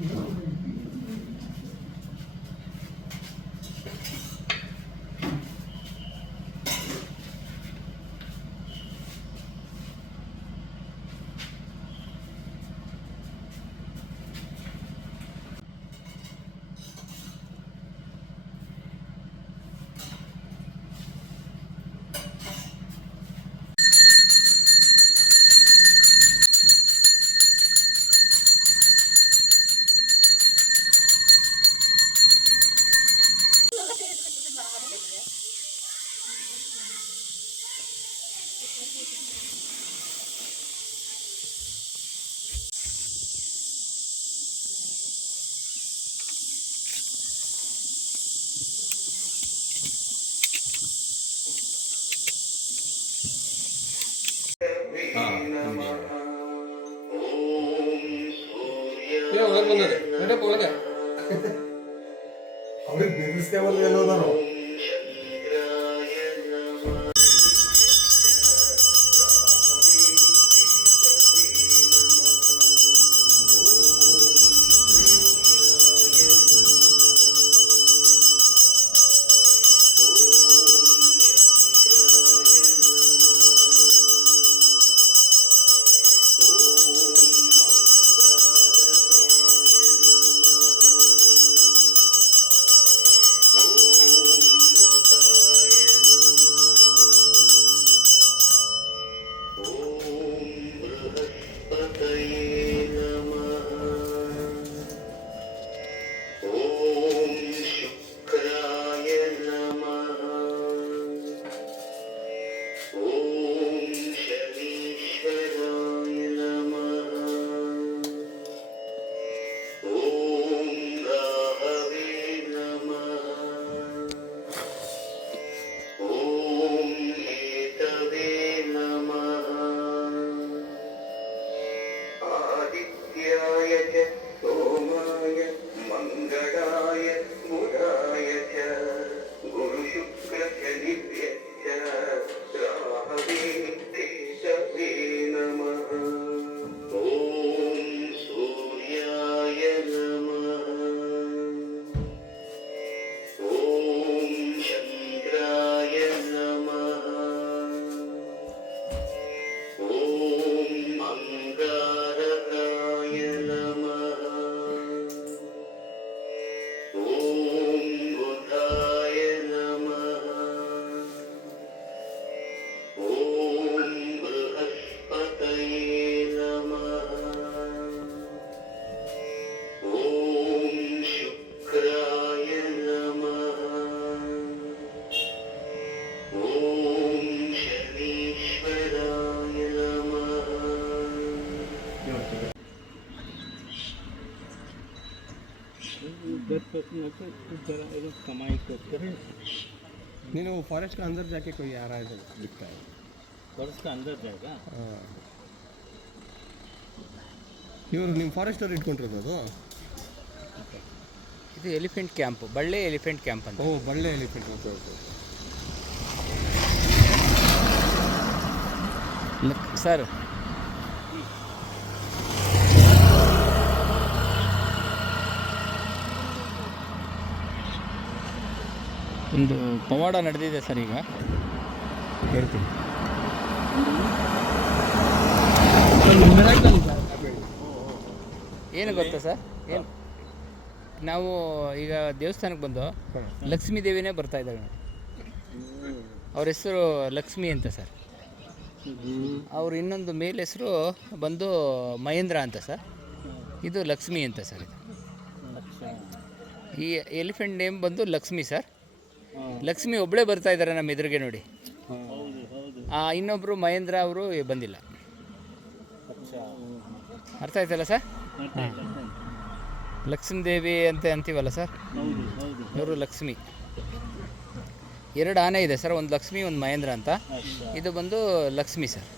Mm-hmm. இல்லை உலர் பண்ணது என்ன போகல அவர் பிரிஸ்டேவல் எல்லோ தான் Ooh. दस परसेंट जरा एकदम कमाई करते हैं ನೀನು ಫಾರೆಸ್ಟ್ का अंदर जाके कोई आ रहा है दिखता है वर्ष का अंदर जाएगा ಇವರು ನಿಮ್ಮ ಫಾರೆಸ್ಟ್ ಅವ್ರು ಇಟ್ಕೊಂಡಿರೋದು ಅದು ಇದು elephant camp Balle elephant camp ಅಂತ ಓ Balle elephant okay okay sir ಒಂದು ಪವಾಡ ನಡೆದಿದೆ ಸರ್ ಈಗ. ಹೇಳ್ತೀನಿ. ಏನು ಗೊತ್ತಾ ಸರ್? ಏನು? ನಾವು ಈಗ ದೇವಸ್ಥಾನಕ್ಕೆ ಬಂದು ಲಕ್ಷ್ಮೀ ದೇವಿನೇ ಬರ್ತಾ ಇದ್ದಾವೆ ನೋಡಿ. ಅವ್ರ ಹೆಸರು ಲಕ್ಷ್ಮಿ ಅಂತ ಸರ್. ಅವ್ರ ಇನ್ನೊಂದು ಮೇಲ್ ಹೆಸರು ಬಂದು ಮಹೇಂದ್ರ ಅಂತ ಸರ್. ಇದು ಲಕ್ಷ್ಮಿ ಅಂತ ಸರ್ ಇದು. ಈ ಎಲಿಫೆಂಟ್ ನೇಮ್ ಬಂದು ಲಕ್ಷ್ಮಿ ಸರ್. ಲಕ್ಷ್ಮಿ ಒಬ್ಬಳೇ ಬರ್ತಾ ಇದ್ದಾರೆ ನಮ್ಮ ಎದುರಿಗೆ ನೋಡಿ. ಇನ್ನೊಬ್ಬರು ಮಹೇಂದ್ರ ಅವರು ಬಂದಿಲ್ಲ. ಅರ್ಥ ಆಯ್ತಲ್ಲ ಸರ್? ಲಕ್ಷ್ಮೀ ದೇವಿ ಅಂತ ಅಂತೀವಲ್ಲ ಸರ್? ಇವರು ಲಕ್ಷ್ಮಿ. ಎರಡು ಆನೆ ಇದೆ ಸರ್, ಒಂದು ಲಕ್ಷ್ಮಿ, ಒಂದು ಮಹೇಂದ್ರ ಅಂತ. ಇದು ಬಂದು ಲಕ್ಷ್ಮಿ ಸರ್.